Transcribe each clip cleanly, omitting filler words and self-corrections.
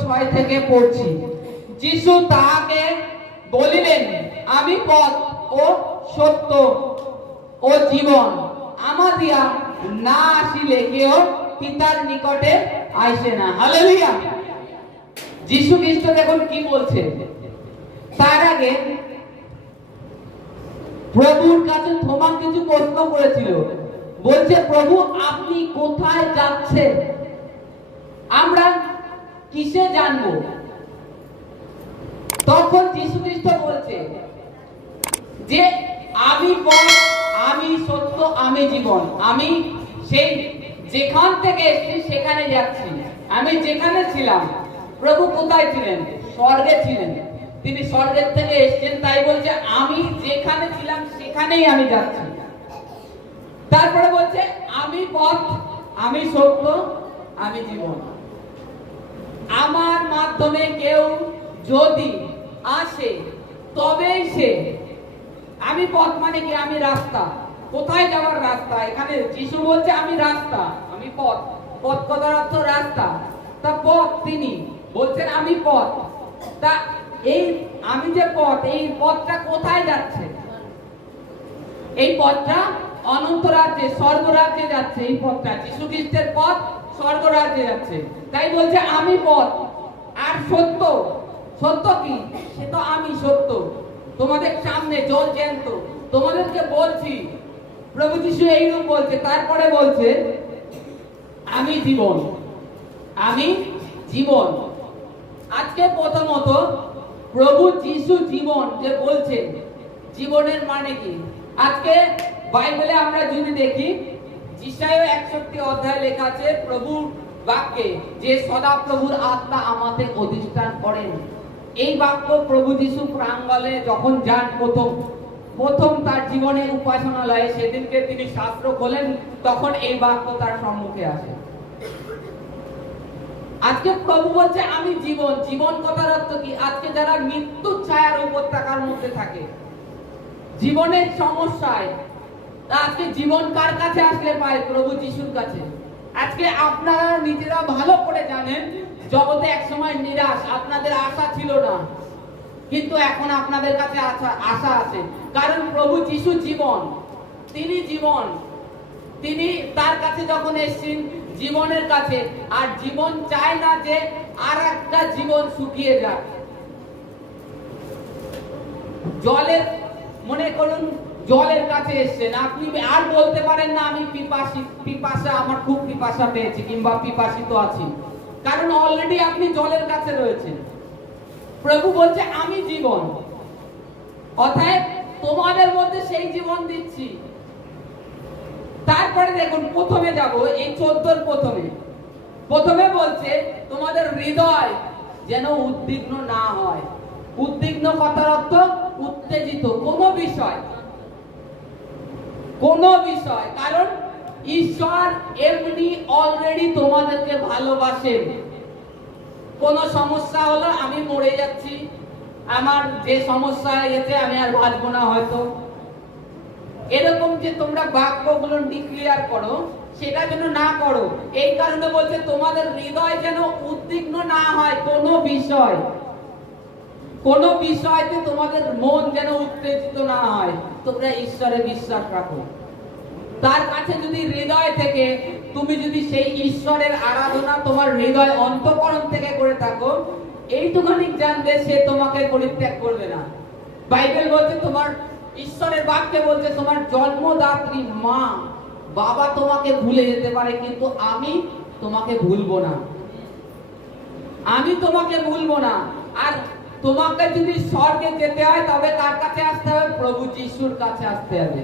ছয় থেকে পড়ছি। যিশু তাহাকে বলিলেন, আমি পথ ও সত্য ও জীবন, আমার দিয়া না আসিলে কেউ পিতার নিকটে আইসে না। হালেলুয়া। যিশু খ্রিস্ট দেখুন কি বলছে। তার আগে প্রভুর কাছে থোমা কিছু প্রশ্ন করেছিল, বলছে, প্রভু আপনি কোথায় যাচ্ছেন? আমরা কিসে জানবো? তখন যিশু খ্রিস্ট বলছে যে আমি পথ, আমি সত্য, আমি জীবন। আমি সেই যেখান থেকে এসেছি সেখানে যাচ্ছি। আমি যেখানে ছিলাম, প্রভু কোথায় ছিলেন? স্বর্গে ছিলেন। তিনি স্বর্গের থেকে এসেছেন, তাই বলছে আমি যেখানে ছিলাম সেখানেই আমি যাচ্ছি। তারপরে বলছে আমি পথ, আমি সত্য, আমি জীবন। আমার মাধ্যমে কেউ যদি আসে তবেই সে। আমি পথ মানে কি? আমি রাস্তা। কোথায় যাওয়ার রাস্তা? এখানে যিশু বলছে আমি রাস্তা, আমি পথ। পথ কথার অর্থ রাস্তা। তা পথ তিনি বলছেন আমি পথ। তা এই আমি যে পথ, এই পথটা কোথায় যাচ্ছে? এই পথটা অনন্ত রাজ্যে, স্বর্গ রাজ্যে যাচ্ছে। এই পথটা যিশু খ্রিস্টের পথ স্বর্গ রাজ্যে যাচ্ছে। তাই বলছে আমি পথ আর সত্য। সত্য কি? সে তো আমি সত্য। তোমাদের সামনে জল জ্যান্ত তোমাদেরকে বলছি। প্রভু যিশু এইরকম বলছে। তারপরে বলছে আমি জীবন, আমি জীবন। আজকে প্রথমত প্রভু যিশু জীবন যে বলছে, জীবনের মানে কি? আজকে বাইবেলে আমরা যদি দেখি, ঈশায়া 61 অধ্যায় লেখা আছে প্রভুর বাক্যে যে সদা প্রভুর আত্মা আমাতে অধিষ্ঠান করেন। এই বাক্য প্রভু যিশু প্রাঙ্গণে যখন যান প্রথম তার জীবনের উপাসনালয়ে, সেদিনকে তিনি শাস্ত্র খোলেন, তখন এই বাক্য তার সম্মুখে আসে। আজকে প্রভু বলছে আমি জীবন। জীবন কথার অর্থ কি? আজকে যারা মৃত্যুর ছায়ার উপত্যকার মধ্যে থাকে, জীবনের সমস্যায়, আজকে জীবন কার কাছে আসলে পায়? প্রভু যিশুর কাছে। আজকে আপনারা নিজেরা ভালো করে জানেন, জগতে একসময় নিরাশ, আপনাদের আশা ছিল না, কিন্তু এখন আপনাদের কাছে আশা আছে। কারণ প্রভু যিশু জীবন, তিনি জীবন। তিনি তার কাছে যখন এসেছেন জীবনের কাছে, আর জীবন চায় না যে আর একটা জীবন শুকিয়ে যাক। জলের, মনে করুন জলের কাছে এসেছেন, আপনি আর বলতে পারেন না আমি পিপাসা, আমার খুব পিপাসা পেয়েছে কিংবা পিপাসিত আছি, কারণ অলরেডি আপনি জলের কাছে রয়েছেন। প্রভু বলছে আমি জীবন, অতএব তোমাদের মধ্যে সেই জীবন দিচ্ছি। তারপরে দেখুন, প্রথমে যাব এই 14 প্রথমে বলছে তোমাদের হৃদয় যেন উদ্বিগ্ন না হয়। উদ্বিগ্ন কথার অর্থ উত্তেজিত কোন বিষয়, কারণ ঈশ্বর এমনি অলরেডি তোমাদেরকে ভালোবাসেন। কোন সমস্যা হলো, আমি মরে যাচ্ছি, আমার যে সমস্যা হয়েছে আমি আর বাঁচবো না হয়তো, এরকম যে তোমরা বাক্যগুলো ডিক্লেয়ার করো, সেটা যেন না করো। এই কারণে বলছে তোমাদের হৃদয় যেন উদ্বিগ্ন না হয়। কোন বিষয়তে তোমাদের মন যেন উত্তেজিত না হয়। তোমরা ঈশ্বরে বিশ্বাস রাখো। তার কাছে যদি হৃদয় থেকে তুমি যদি সেই ঈশ্বরের আরাধনা তোমার হৃদয় অন্তঃকরণ থেকে করে থাকো, এইটুখানি জানবে সে তোমাকে পরিত্যাগ করবে না। বাইবেল বলছে, তোমার ঈশ্বরের বাক্যে বলছে তোমার জন্মদাত্রী মা বাবা তোমাকে ভুলে যেতে পারে, কিন্তু আমি তোমাকে ভুলবো না। আমি তোমাকে ভুলবো না। আর তোমাকে যদি স্বর্গে যেতে হয়, তবে কার কাছে আসতে হবে? প্রভু যিশুর কাছে আসতে হবে।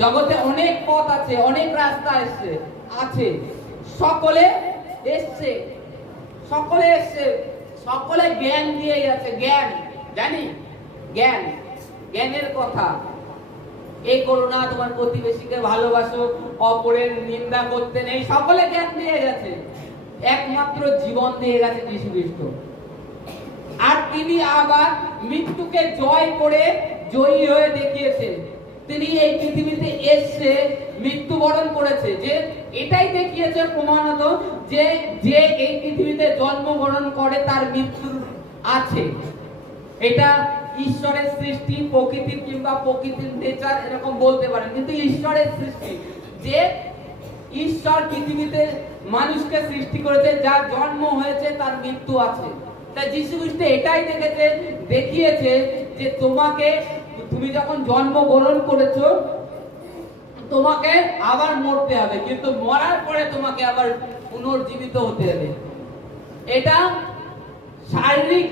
জগতে অনেক পথ আছে, অনেক রাস্তা আছে, সকলে এসছে, সকলে জ্ঞান দিয়ে গেছে। জ্ঞানের কথা, এই করো না, তোমার প্রতিবেশীকে ভালোবাসো, অপরের নিন্দা করতে নেই, সকলে জ্ঞান দিয়ে গেছে। একমাত্র জীবন দিয়ে গেছে যীশু খ্রিস্ট। আর তিনি আবার মৃত্যুকে জয় করে জয়ী হয়ে দেখিয়েছে। তিনি এই পৃথিবীতে এসে মৃত্যুবরণ করেছে, যে এটাই দেখিয়েছে প্রমাণত যে যে এই পৃথিবীতে জন্মগ্রহণ করে তার মৃত্যু আছে। এটা ঈশ্বরের সৃষ্টি, প্রকৃতির কিংবা প্রকৃতির নেচার এরকম বলতে পারেন, কিন্তু ঈশ্বরের সৃষ্টি, যে ঈশ্বর পৃথিবীতে মানুষকে সৃষ্টি করেছে, যার জন্ম হয়েছে তার মৃত্যু আছে। তাই যীশু খ্রিস্ট এটাই দেখিয়েছে যে তুমি যখন জন্মগ্রহণ করেছো তোমাকে আবার মরতে হবে, কিন্তু মরার পরে তোমাকে আবার পুনর্জীবিত হতে হবে। এটা শারীরিক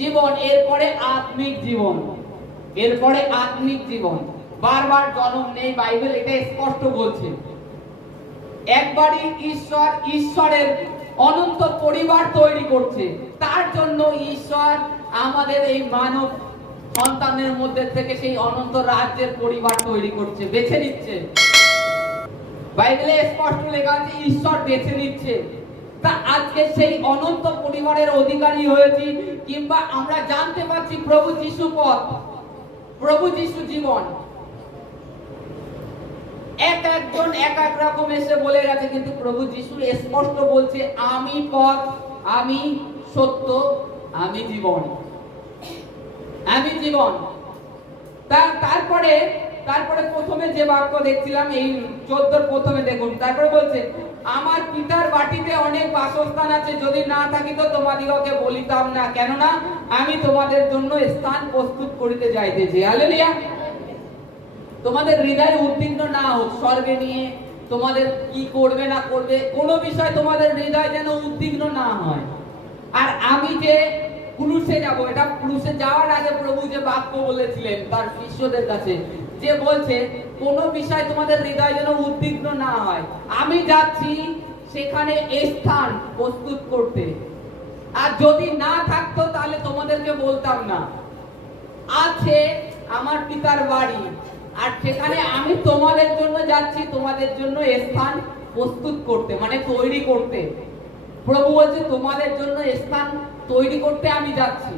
জীবন, এরপরে আত্মিক জীবন, এরপরে আত্মিক জীবন। বারবার জন্ম নেই, বাইবেল এটা স্পষ্ট বলছে। একবারই ঈশ্বরের অনন্ত পরিবার তৈরি করছে, তার জন্য ঈশ্বর আমাদের এই মানব সন্তানের মধ্যে থেকে সেই অনন্ত রাজ্যের পরিবার তৈরি করছে, বেছে নিচ্ছে। বাইবেলে স্পষ্ট লেখা আছে ঈশ্বর বেছে নিচ্ছে। তা আজকে সেই অনন্ত পরিবারের অধিকারী হয়েছি, কিংবা আমরা জানতে পারছি প্রভু যিশু পথ, প্রভু যিশু জীবন। একজন এক এক রকম এসে বলে গেছে, কিন্তু প্রভু যিশু স্পষ্ট বলছে আমি পথ, আমি সত্য, আমি জীবন, আমি জীবন। তারপরে প্রথমে যে বাক্য দেখছিলাম এই 14 প্রথমে দেখুন, তারপরে বলছে আমার পিতার বাটিতে অনেক বাসস্থান আছে, যদি না থাকিত তোমাদিগকে বলিতাম না, কেননা আমি তোমাদের জন্য স্থান প্রস্তুত করিতে যাইতেছি। হালেলুয়া। তোমাদের হৃদয় উদ্বিগ্ন না হোক স্বর্গে নিয়ে, তোমাদের কি করবে না করবে কোনো বিষয় তোমাদের হৃদয় যেন উদ্বিগ্ন না হয়। আর আমি যে ক্রুশে যাব, এটা ক্রুশে যাওয়ার আগে প্রভু যে বাক্য বলেছিলেন তার শিষ্যদের কাছে, যে বলছে কোনো বিষয় তোমাদের হৃদয় যেন উদ্বিগ্ন না হয়। আমি যাচ্ছি সেখানে স্থান প্রস্তুত করতে, আর যদি না থাকতো তাহলে তোমাদেরকে বলতাম না। আছে আমার পিতার বাড়ি, আর সেখানে আমি তোমাদের জন্য যাচ্ছি, তোমাদের জন্য স্থান প্রস্তুত করতে, মানে তৈরি করতে। প্রভু বলছে তোমাদের জন্য স্থান তৈরি করতে আমি যাচ্ছি।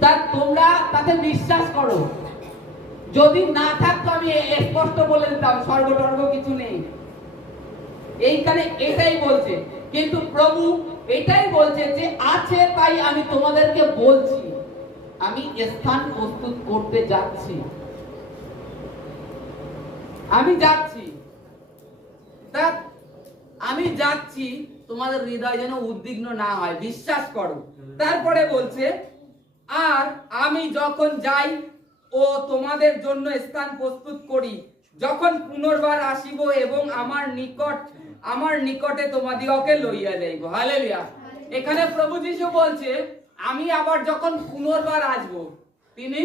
তা তোমরা তাতে বিশ্বাস করো। যদি না থাকতো আমি স্পষ্ট বলে দিতাম, স্বর্গ টর্গ কিছু নেই। এইখানে এটাই বলছে, কিন্তু প্রভু এটাই বলছে যে আছে, তাই আমি তোমাদেরকে বলছি আমি স্থান প্রস্তুত করতে যাচ্ছি, আমি যাচ্ছি। তা আমি যাচ্ছি, তোমাদের হৃদয় যেন উদ্বিগ্ন না হয়, বিশ্বাস করো। তারপরে বলছে আর আমি যখন যাই ও তোমাদের জন্য স্থান প্রস্তুত করি, যখন পুনর্বার আসিব এবং আমার নিকটে তোমাদিগকে লইয়া যাইব। হালেলুয়া। এখানে প্রভু যিশু বলছে আমি আবার যখন পুনর্বার আসব, তিনি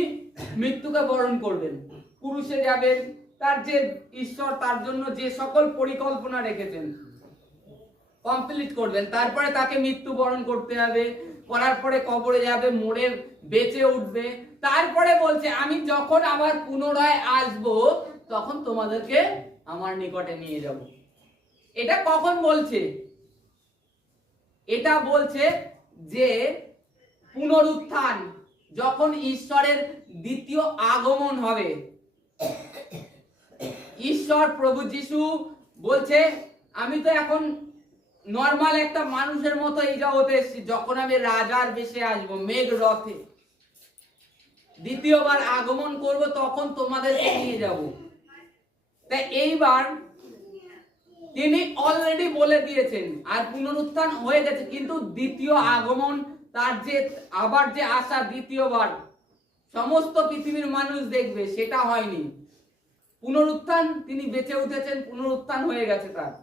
মৃত্যুকে বরণ করবেন, ক্রুশে যাবেন, তার যে ঈশ্বর তার জন্য যে সকল পরিকল্পনা রেখেছেন কমপ্লিট করবেন। তারপরে তাকে মৃত্যুবরণ করতে হবে, করার পরে কবরে যাবে, মরে বেঁচে উঠবে। তারপরে বলছে আমি যখন আবার পুনরায় আসব তখন তোমাদেরকে আমার নিকটে নিয়ে যাব। এটা কখন বলছে? এটা বলছে যে পুনরুত্থান, যখন ঈশ্বরের দ্বিতীয় আগমন হবে। ঈশ্বর প্রভু যিশু বলছে আমি তো এখন নরমাল একটা মানুষের মতো এই জগতে এসেছি, যখন আমি রাজার বেশে আসবো মেঘ রথে, দ্বিতীয়বার আগমন করব, তখন তোমাদেরকে নিয়ে যাব। তাই এইবার তিনি অলরেডি বলে দিয়েছেন, আর পুনরুত্থান হয়ে গেছে, কিন্তু দ্বিতীয় আগমন, তার যে আবার যে আসা দ্বিতীয়বার সমস্ত পৃথিবীর মানুষ দেখবে, সেটা হয়নি। পুনরুত্থান, তিনি বেঁচে উঠেছেন, পুনরুত্থান হয়ে গেছে তার,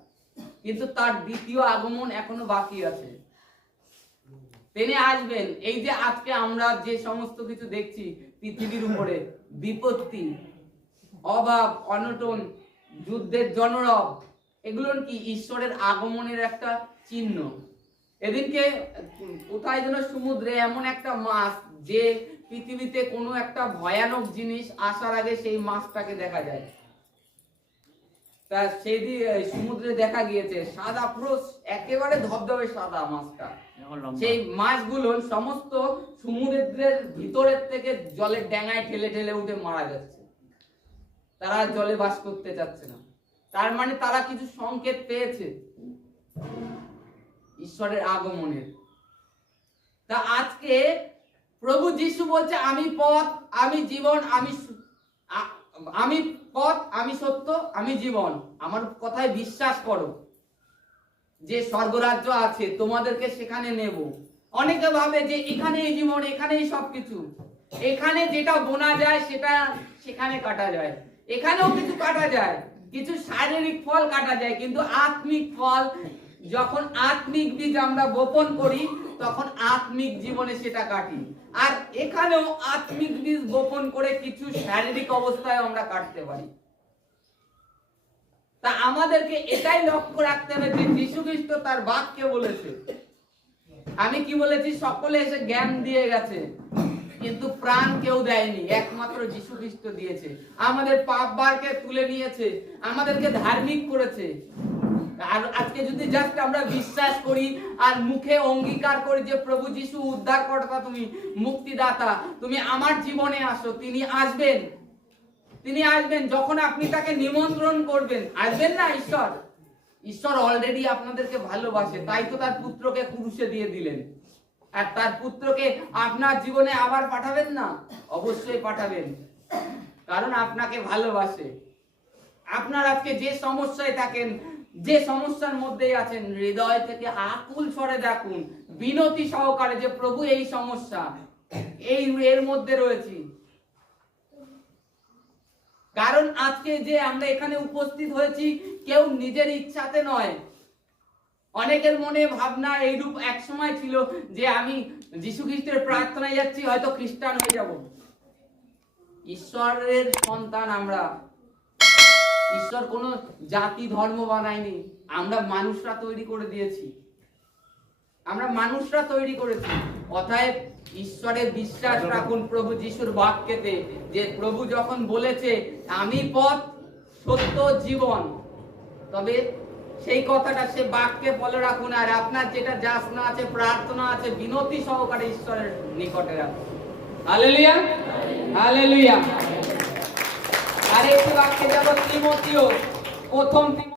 কিন্তু তার দ্বিতীয় আগমন এখনো বাকি আছে। তিনি আসবেন। এই যে আজকে আমরা যে সমস্ত কিছু দেখছি পৃথিবীর উপরে, বিপত্তি, অভাব, অনটন, যুদ্ধের জনরব, এগুলো কি ঈশ্বরের আগমনের একটা চিহ্ন। এদিনকে কোথায় যেন সমুদ্রে এমন একটা মাছ, যে পৃথিবীতে কোনো একটা ভয়ানক জিনিস আসার আগে সেই মাছটাকে দেখা যায়। তা সেদিন সমুদ্রে দেখা গিয়েছে সাদা পুরো একেবারে ধবধবে সাদা মাছটা। সেই মাছগুলো সমস্ত সমুদ্রের ভিতরের থেকে জলের ড্যাঙায় ঠেলে ঠেলে উঠে মারা যাচ্ছে, তারা জলে বাস করতে চাচ্ছে না। তার মানে তারা কিছু সংকেত পেয়েছে ঈশ্বরের আগমনের। তা আজকে প্রভু যিশু বলছে আমি পথ, আমি জীবন, আমি পথ, আমি সত্য, আমি জীবন। আমার কথায় বিশ্বাস করো যে স্বর্গরাজ্য আছে, তোমাদেরকে সেখানে নেব। অনেকে ভাবে যে এখানেই জীবন, এখানেই সবকিছু, এখানে যেটা বোনা যায় সেটা সেখানে কাটা যায়, এখানেও কিছু কাটা যায়, কিছু শারীরিক ফল কাটা যায়, কিন্তু আত্মিক ফল যখন আত্মিক বীজ আমরা বপন করি তখন আত্মিক জীবনে সেটা কাটি। আর এখানেও আত্মিক বীজ বপন করে কিছু শারীরিক অবস্থায় আমরা কাটতে পারি। তা আমাদেরকে এটাই লক্ষ্য রাখতে হবে যে যীশু খ্রিস্ট তার বাক্যে বলেছে, আমি কি বলেছি, সকলে এসে জ্ঞান দিয়ে গেছে কিন্তু প্রাণ কেউ দেয়নি, একমাত্র যীশু খ্রিস্ট দিয়েছে। আমাদের পাপ ভারকে তুলে নিয়েছে, আমাদেরকে ধার্মিক করেছে। আর আজকে যদি জাস্ট আমরা বিশ্বাস করি আর মুখে অঙ্গীকার করি যে প্রভু যীশু উদ্ধারকর্তা, তুমি মুক্তিদাতা, তুমি আমার জীবনে আসো, তিনি আসবেন, তিনি আসবেন। যখন আপনি তাকে নিমন্ত্রণ করবেন, আসবেন না ঈশ্বর? ঈশ্বর অলরেডি আপনাদেরকে ভালোবাসে, তাই তো তার পুত্রকে ক্রুশে দিয়ে দিলেন। আর তার পুত্রকে আপনার জীবনে আবার পাঠাবেন না? অবশ্যই পাঠাবেন, কারণ আপনাকে ভালোবাসে। আপনার আজকে যে সমস্যায় থাকেন, যে সমস্যার মধ্যেই আছেন, হৃদয় থেকে আকুল স্বরে দেখুন, বিনতি সহকারে, যে প্রভু এই সমস্যা, এর মধ্যে রয়েছি। কারণ আজকে যে আমরা এখানে উপস্থিত হয়েছি কেউ নিজের ইচ্ছাতে নয়। অনেকের মনে ভাবনা এইরূপ এক সময় ছিল যে আমি যীশু খ্রিস্টের প্রার্থনায় যাচ্ছি, হয়তো খ্রিস্টান হয়ে যাব। ঈশ্বরের সন্তান আমরা। ঈশ্বর কোনো জাতি ধর্ম বানায়নি, আমরা মানুষরা তৈরি করে দিয়েছি, আমরা মানুষরা তৈরি করেছি। অতএব ঈশ্বরে বিশ্বাস রাখুন প্রভু যিশুর বাক্যেতে, যে প্রভু যখন বলেছে আমি পথ, সত্য, জীবন, তবে সেই কথাটা সে বাক্যে বলে রাখুন। আর আপনার যেটা যাচনা আছে, প্রার্থনা আছে, বিনতি সহকারে ঈশ্বরের নিকটে রাখুন। Hallelujah, hallelujah. আর একটি বাক্যে যাব তিমথিও, প্রথম